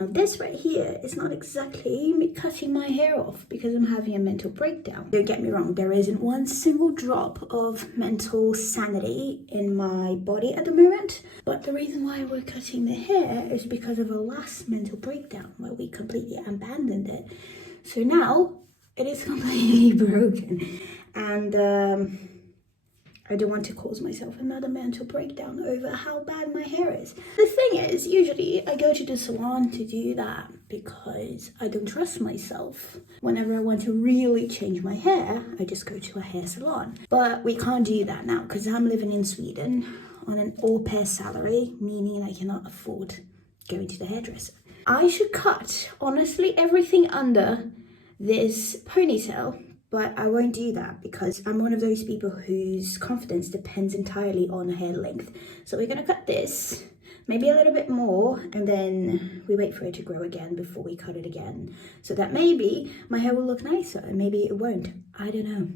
Now this right here is not exactly me cutting my hair off because I'm having a mental breakdown. Don't get me wrong, there isn't one single drop of mental sanity in my body at the moment. But the reason why we're cutting the hair is because of a last mental breakdown where we completely abandoned it. So now it is completely broken. And I don't want to cause myself another mental breakdown over how bad my hair is. The thing is, usually I go to the salon to do that because I don't trust myself. Whenever I want to really change my hair, I just go to a hair salon. But we can't do that now because I'm living in Sweden on an au-pair salary, meaning I cannot afford going to the hairdresser. I should cut, honestly, everything under this ponytail. But I won't do that because I'm one of those people whose confidence depends entirely on hair length. So we're gonna cut this, maybe a little bit more, and then we wait for it to grow again before we cut it again. So that maybe my hair will look nicer and maybe it won't. I don't know.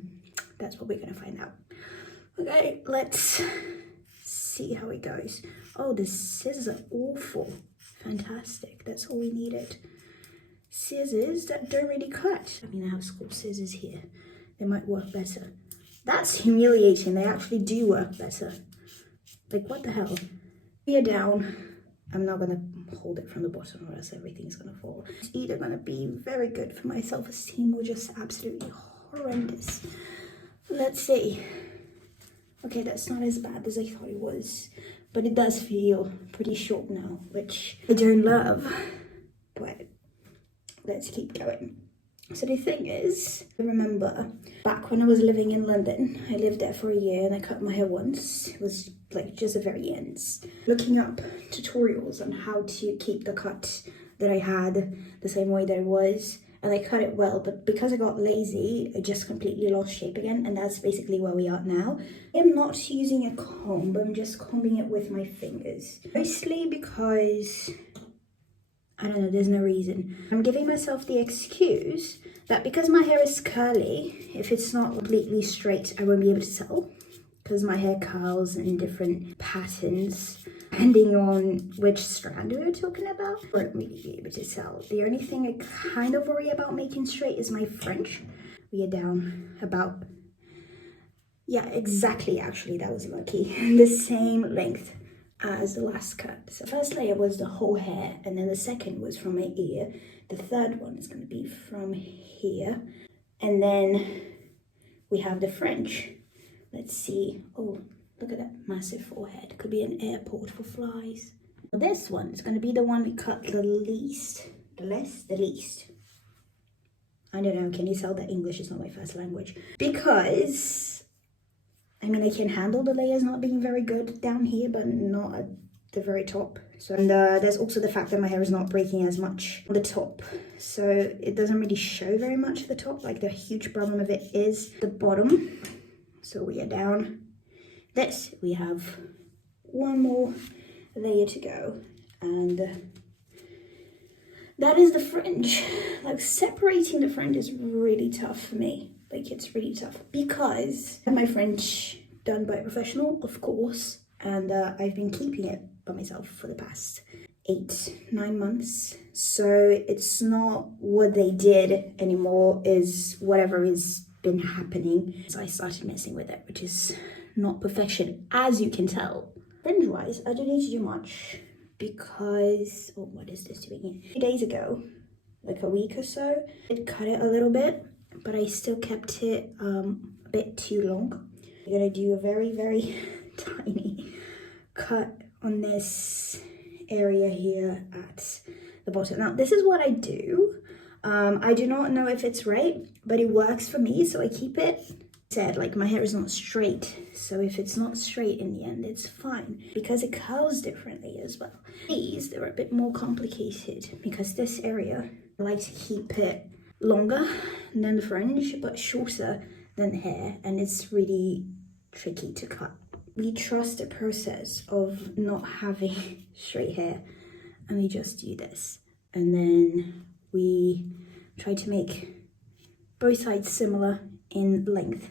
That's what we're gonna find out. Okay, let's see how it goes. Oh, the scissors are awful. Fantastic, that's all we needed. Scissors that don't really cut. I mean, I have school scissors here. They might work better. That's humiliating. They actually do work better. Like, what the hell? Here down. I'm not gonna hold it from the bottom or else everything's gonna fall. It's either gonna be very good for my self-esteem or just absolutely horrendous. Let's see. Okay, that's not as bad as I thought it was. But it does feel pretty short now, which I don't love. But let's keep going. So the thing is, I remember back when I was living in London, I lived there for a year and I cut my hair once. It was like just the very ends. Looking up tutorials on how to keep the cut that I had the same way that it was. And I cut it well, but because I got lazy, I just completely lost shape again. And that's basically where we are now. I'm not using a comb, I'm just combing it with my fingers. Mostly because I don't know, there's no reason. I'm giving myself the excuse that because my hair is curly, if it's not completely straight, I won't be able to tell. Because my hair curls in different patterns, depending on which strand we were talking about. I won't really be able to tell. The only thing I kind of worry about making straight is my fringe. We are down about, yeah, exactly, actually, that was lucky. The same length as the last cut. So the first layer was the whole hair, and then the second was from my ear. The third one is going to be from here, and then we have the fringe. Let's see. Oh, look at that massive forehead. Could be an airport for flies. This one is going to be the one we cut the least. The least. I don't know, can you tell that English is not my first language? Because I mean, I can handle the layers not being very good down here, but not at the very top. So, and there's also the fact that my hair is not breaking as much on the top. So it doesn't really show very much at the top. Like, the huge problem of it is the bottom. So we are down this. We have one more layer to go. And that is the fringe. Like, separating the fringe is really tough for me. Like, it's really tough because I have my fringe done by a professional, of course, and I've been keeping it by myself for the past 8-9 months. So it's not what they did anymore, is whatever has been happening. So I started messing with it, which is not perfection, as you can tell. Fringe wise, I don't need to do much because, oh, what is this doing here? 2 days ago, like a week or so, I cut it a little bit, but I still kept it a bit too long. I'm gonna do a very, very tiny cut on this area here at the bottom. Now, this is what I do. I do not know if it's right, but it works for me, so I keep it. Said, like, my hair is not straight, so if it's not straight in the end, it's fine, because it curls differently as well. These, they're a bit more complicated, because this area, I like to keep it longer than the fringe, but shorter than the hair, and it's really tricky to cut. We trust the process of not having straight hair, and we just do this. And then we try to make both sides similar in length.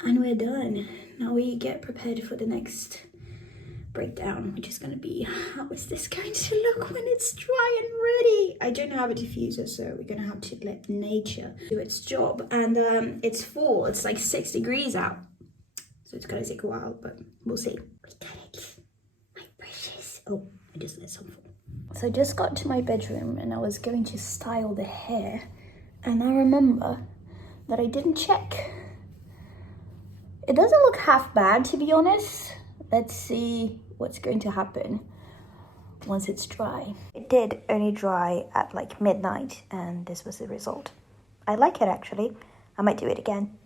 And we're done. Now we get prepared for the next breakdown, which is going to be, how is this going to look when it's dry and ready? I don't have a diffuser, so we're going to have to let nature do its job. And it's fall, it's like 6 degrees out, so it's going to take a while, but we'll see. We got it, my precious. Oh, I just let some fall. So I just got to my bedroom and I was going to style the hair, and I remember that I didn't check. It doesn't look half bad, to be honest. Let's see what's going to happen once it's dry. It did only dry at like midnight, and this was the result. I like it actually. I might do it again.